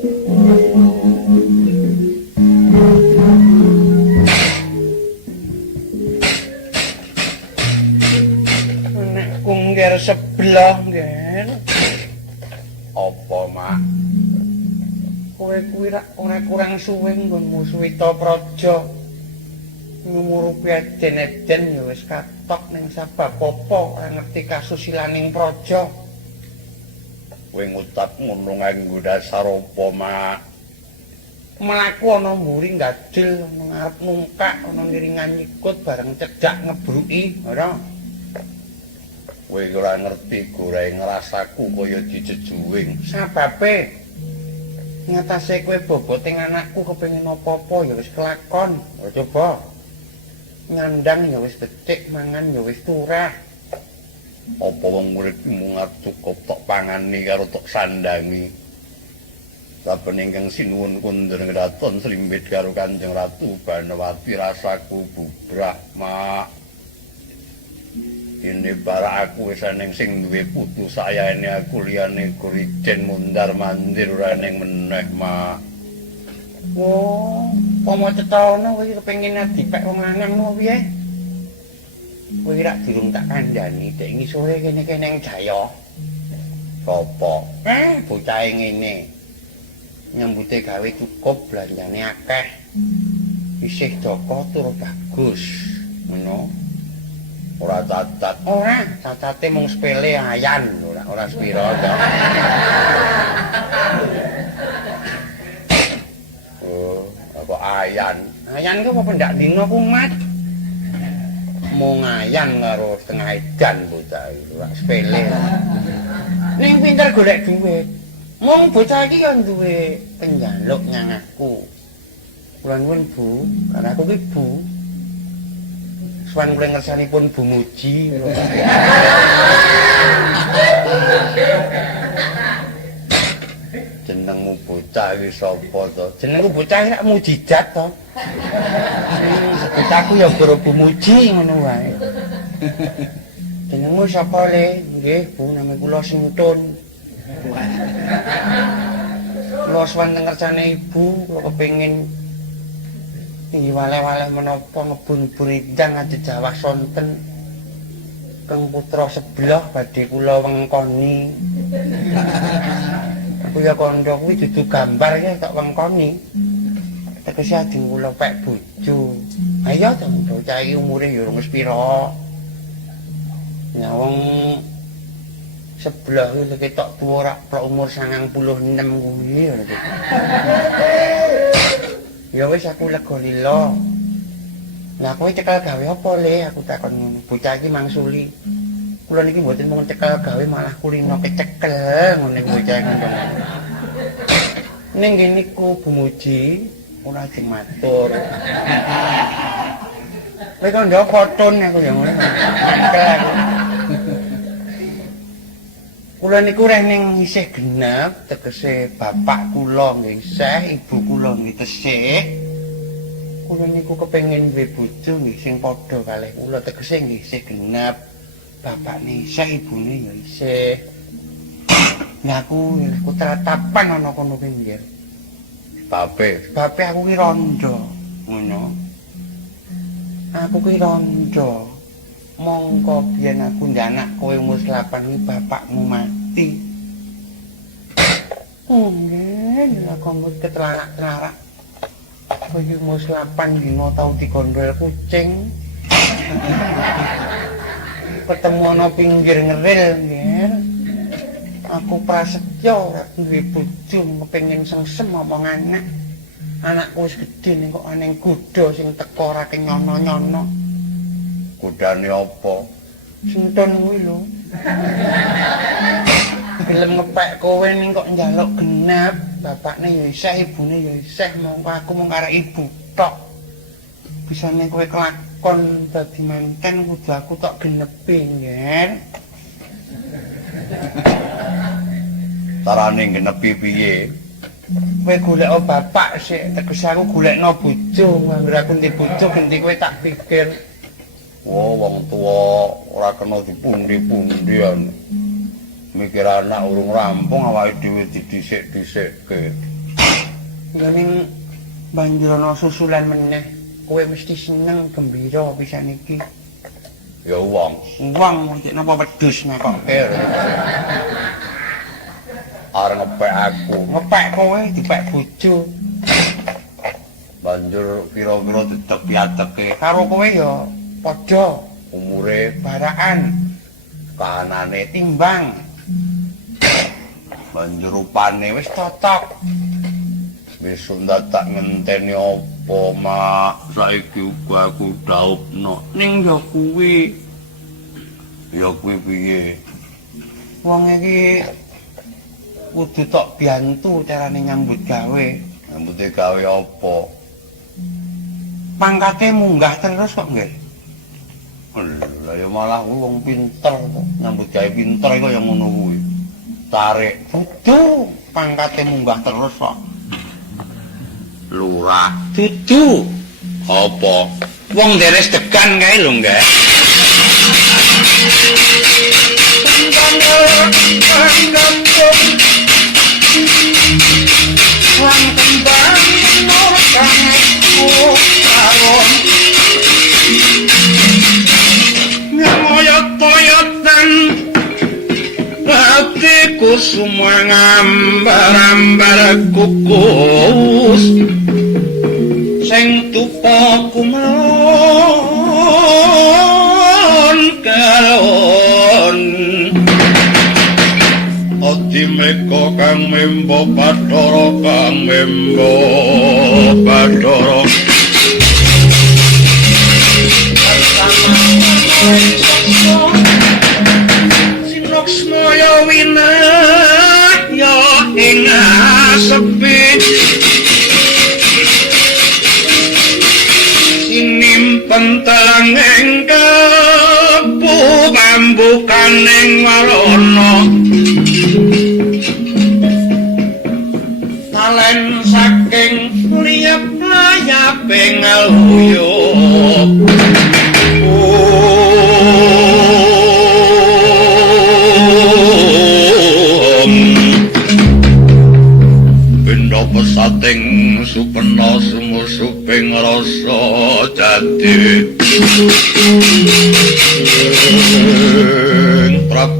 Nek kungkir sebelah nggih. Apa, Mak? Kowe kuwi ora kurang suwe nggonmu Suwita Praja. Ngumurupi eden-eden ya wis katok ning sabab apa ora ngerti kasusilaning praja. Kowe ngucap ngono nganggo dasar apa, Mak? Mlaku ana mburi gadil ana ngarep nungkak ana ngiringan nyikut bareng cedhak ngebruki, ora. Kowe ora ngerti goreng rasaku kaya dijejuwing. Sababe ngatasé kowe boboting anakku kepengin apa-apa ya wis kelakon. Coba nyandang ya wis becik, mangan ya wis turah. Apa wong murid mung cukup tok pangani karo tok sandangi. Saben ingkang sinuwun kundur kraton slimbit karo Kanjeng Ratu Banawati rasaku bubrah, Mak. Ini bara aku wis ning sing duwe putu sayane aku liyane Gurijen mundar mandir ora ning meneh, Mak. Oh, pomo cetono kowe kepengin dipek wong lanang no piye? Kowe rak durung tak kandhani, dek ngisore kene-kene ning Jaya. Sopo? Bocahe ngene. Nyambute gawe cukup, belanjane akeh. Isih Joko tur bagus. Ngono. Ora cacat. Ora, cacate mung sepele ayan, ora sepira to. Apa ayan? Ayan ku apa ndak dina kumat? Mung ayan karo setengah edan bocah iki, ora sepele. Ning pinter golek dhuwit. Mung bocah iki yo duwe penjaluk nyang aku. Kula nuwun Bu, karena aku ki Bu. Suwan kula ngersanipun Bu Muji. Jenengmu bocah iki sapa to? Jenengku bocah iki rak mujizat to. Bocahku ya guru Bu Muji ngono wae. Jenengmu sapa Le? Nggih, Bu, nama kula Sintun. Kula suwan teng kersane Ibu, kula kepengin iki wale-wale menapa ngebun-bun indang ati Jawa sonten. Kang putra sebelah badhe kula wengkoni. Aku ya kandha kuwi dudu gambar ya tak wengkoni. Tegese ajeng kula pek bojo. Ayo to bocah iki umure ya wis pira. Ya wong sebelah iki ketok tuwa rak plok umur 96 kuwi ya. Ya wis aku lega lila. Lah kowe cekel gawe apa Le? Aku takon ngono. Bocah iki mangsuli. Kula niki mboten mung cekel gawe malah kulino kecekel ngene bocah iki. Ning ngene ku Bu Muji ora ajeng matur. Kowe kok ndok foton aku ya ngono. Kula niku reh ning isih genep, tegese bapak kula nggih isih, ibu kula nggih tesih. Kula niku kepengin duwe bojo nggih sing padha kalih kula, tegese nggih isih genep. Bapakne isih, ibune ya isih. Lah aku tratapan ana kono pinggir. Bape aku ki rondo, ngono. Aku ki rondo. Mongko biyen aku ndanak kowe umur 8 iki bapakmu mati. Oh nggih, lha kok ketelarak-telarak. Kowe umur 8 dina tau digondol kucing. Ketemu ana pinggir ngeril nggih. Aku prasetyo ora duwe bojo, kepengin sengsem omong anak. Anakku wis gedhe ning kok aneng kuda sing teko ora kenyono-nyono. Kudane apa? Sintun kuwi lho. Gelem ngepek kowe ning kok njaluk genep, bapakne ya isih, ibune ya isih, mongko aku mung arek ibu tok. Bisane kowe kelakon dadi manten kudu aku tok genepi, nggih. Carane genepi piye? Kowe golek bapak sik, tegese aku golekno bojo, anggere aku ndek bojo genti kowe tak pikir. Oh, wong tuwa ora kena dipundi-pundian. Mikir anak urung rampung awake dhewe didhisik-dhisikke. Ya ning banjur ana susulan meneh. Kowe mesti seneng gembira pisan iki. Ya wong cek napa wedhus ngakokke. Arep ngepek aku. Ngepek kowe dipek bojo. Banjur pira-pira dedek piateke karo kowe ya padha umure baraan. Kahanane timbang. Banjur rupane wis cocok. Wis tak ngenteni apa mak saiki uga aku dhaupno ning ya kuwi piye wong iki kudu tok biantu carane nyambut gawe apa pangkate munggah terus kok nggih lha ya malah wong pinter kok nyambut gawe pinter iku ya ngono kuwi tarik kudu pangkate munggah terus kok lurah dudu apa wong deres degan kae lho nggih wong tembang nur kangku karon ngoyot-oyotan hatiku semua ngambar-ambar kukus sing tupa kumon kaon ati meka kang membo Bathara kang membo Bathara Sinoksmaya winaya ing sepi sinimpen telenging kepu pambukaning warana talen saking liyap-layaping uyup benda pesating supena sumusuping rasa jati Prabu